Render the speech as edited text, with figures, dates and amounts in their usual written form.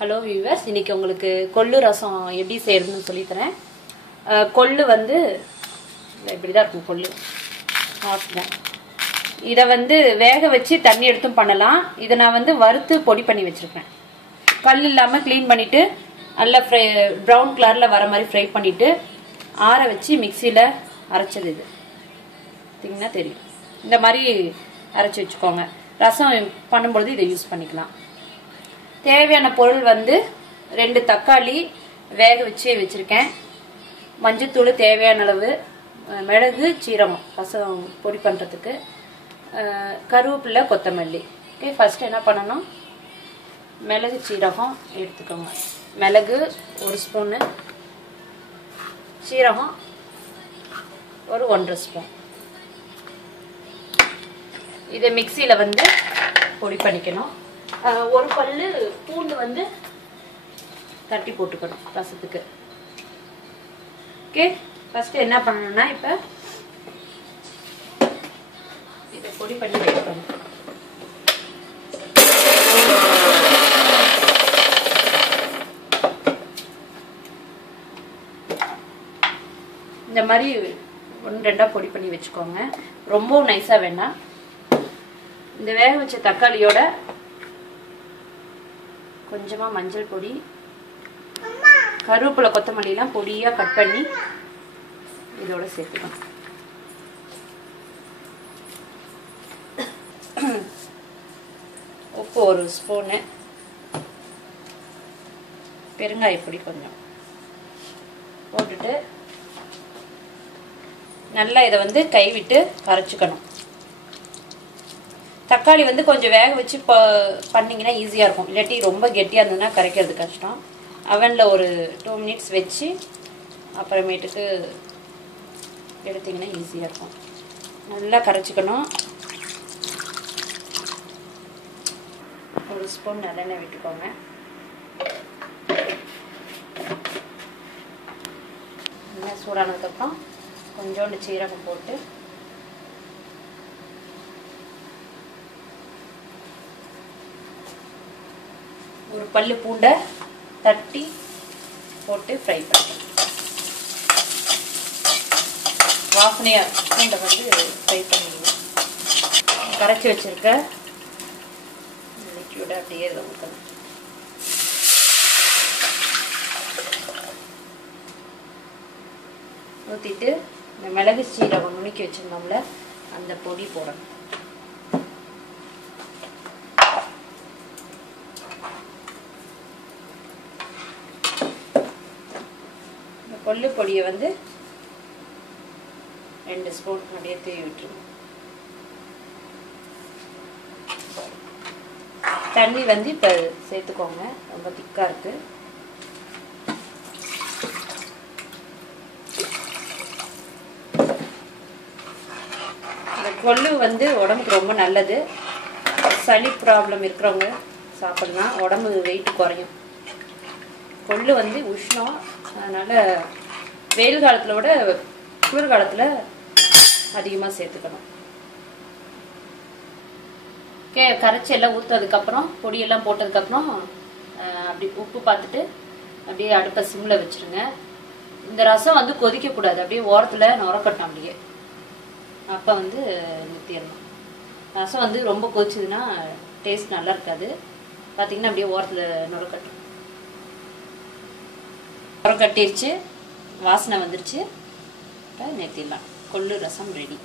Hello viewers, இன்னைக்கு உங்களுக்கு கொள்ளு ரசம் எப்படி செய்யறதுன்னு சொல்லி தரேன். கொள்ளு வந்து இப்படிதான் இருக்கும். கொள்ளு இதை வந்து வேக வச்சு தண்ணி எடுத்தும் பண்ணலாம். இதை நான் வந்து வறுத்து பொடி பண்ணி வச்சிருக்கேன். கல் இல்லாமல் க்ளீன் பண்ணிட்டு நல்லா ஃப்ரை ப்ரௌன் கலரில் வர மாதிரி ஃப்ரை பண்ணிட்டு ஆற வச்சு மிக்சியில் அரைச்சது. இது பார்த்தீங்கன்னா தெரியும். இந்த மாதிரி அரைச்சி வச்சுக்கோங்க. ரசம் பண்ணும்பொழுது இதை யூஸ் பண்ணிக்கலாம். தேவையான பொருள் வந்து 2 தக்காளி வேக வச்சு வச்சுருக்கேன். மஞ்சத்தூள் தேவையான அளவு, மிளகு, சீரகம் ரசம் பொடி பண்ணுறதுக்கு, கருவேப்பிலை, கொத்தமல்லி. ஓகே, ஃபஸ்ட்டு என்ன பண்ணணும், மிளகு சீரகம் எடுத்துக்கோங்க. மிளகு 1 ஸ்பூனு, சீரகம் ஒரு 1.5 ஸ்பூன். இதை மிக்சியில் வந்து பொடி பண்ணிக்கணும். ஒரு பல்லு பூண்டு வந்து தட்டி போட்டுக்கணும் ரசத்துக்கு. ஓகே, ஃபர்ஸ்ட் என்ன பண்ணணும்னா இப்போ இதை பொடி பண்ணி வைக்கணும். இந்த மாதிரி 1-2 பொடி பண்ணி வச்சுக்கோங்க. ரொம்ப நைஸாக வேண்டாம். இந்த வேக வச்ச தக்காளியோட கொஞ்சமாக மஞ்சள் பொடி, கருவேப்பிலை, கொத்தமல்லிலாம் பொடியாக கட் பண்ணி இதோட சேர்த்துக்கணும். உப்பு 1 ஸ்பூனு, பெருங்காயப்பொடி கொஞ்சம் போட்டுட்டு நல்லா இதை வந்து கைவிட்டு கரைச்சிக்கணும். தக்காளி வந்து கொஞ்சம் வேக வச்சு பண்ணிங்கன்னா ஈஸியாக இருக்கும். இல்லாட்டி ரொம்ப கெட்டியாக இருந்ததுன்னா கரைக்கிறது கஷ்டம். அவனில் ஒரு 2 மினிட்ஸ் வச்சு அப்புறமேட்டுக்கு எடுத்திங்கன்னா ஈஸியாக இருக்கும். நல்லா கரைச்சிக்கணும். 1 ஸ்பூன் நல்லெண்ணெய் விட்டுக்கோங்க. நல்லா சூடானதுக்கப்புறம் கொஞ்சோண்டு சீரகம் போட்டு ஒரு பல்லு பூண்டை தட்டி போட்டு ஃப்ரை பண்ணணும். வாசனையாக பூண்டை வந்து ஃப்ரை பண்ணிடுவோம். கரைச்சி வச்சுருக்க லிக்யூடை அப்படியே இதில் ஊற்றணும். ஊற்றிட்டு இந்த மிளகு சீரகம் நுணுக்கி வச்சுருந்தோம்ல அந்த பொடி போடணும். கொள்ளு பொடியை வந்து 2 ஸ்பூன் அப்படியே தூவி விட்டுருவோம். தண்ணி வந்து இப்போ சேர்த்துக்கோங்க. ரொம்ப திக்காக இருக்கு. இந்த கொள்ளு வந்து உடம்புக்கு ரொம்ப நல்லது. சளி ப்ராப்ளம் இருக்கிறவங்க சாப்பிடலாம். உடம்பு வெயிட் குறையும். கொள்ளு வந்து உஷ்ணம், அதனால் வெயில் காலத்தில் விட குளிர்காலத்தில் அதிகமாக சேர்த்துக்கணும். கரைச்சி எல்லாம் ஊற்றுறதுக்கப்புறம் பொடியெல்லாம் போட்டதுக்கப்புறம் அப்படி உப்பு பார்த்துட்டு அப்படியே அடுப்பை சிம்மில் வச்சுருங்க. இந்த ரசம் வந்து கொதிக்கக்கூடாது. அப்படியே ஓரத்தில் நுரக்கட்டும். அப்படியே அப்போ வந்து நிறுத்திடணும். ரசம் வந்து ரொம்ப கொதிச்சதுன்னா டேஸ்ட் நல்லா இருக்காது. பார்த்திங்கன்னா அப்படியே ஓரத்தில் நுரக்கட்டும். கட்டிருச்சு, வாசனை வந்துருச்சு. நிறுத்திடலாம். கொள்ளு ரசம் ரெடி.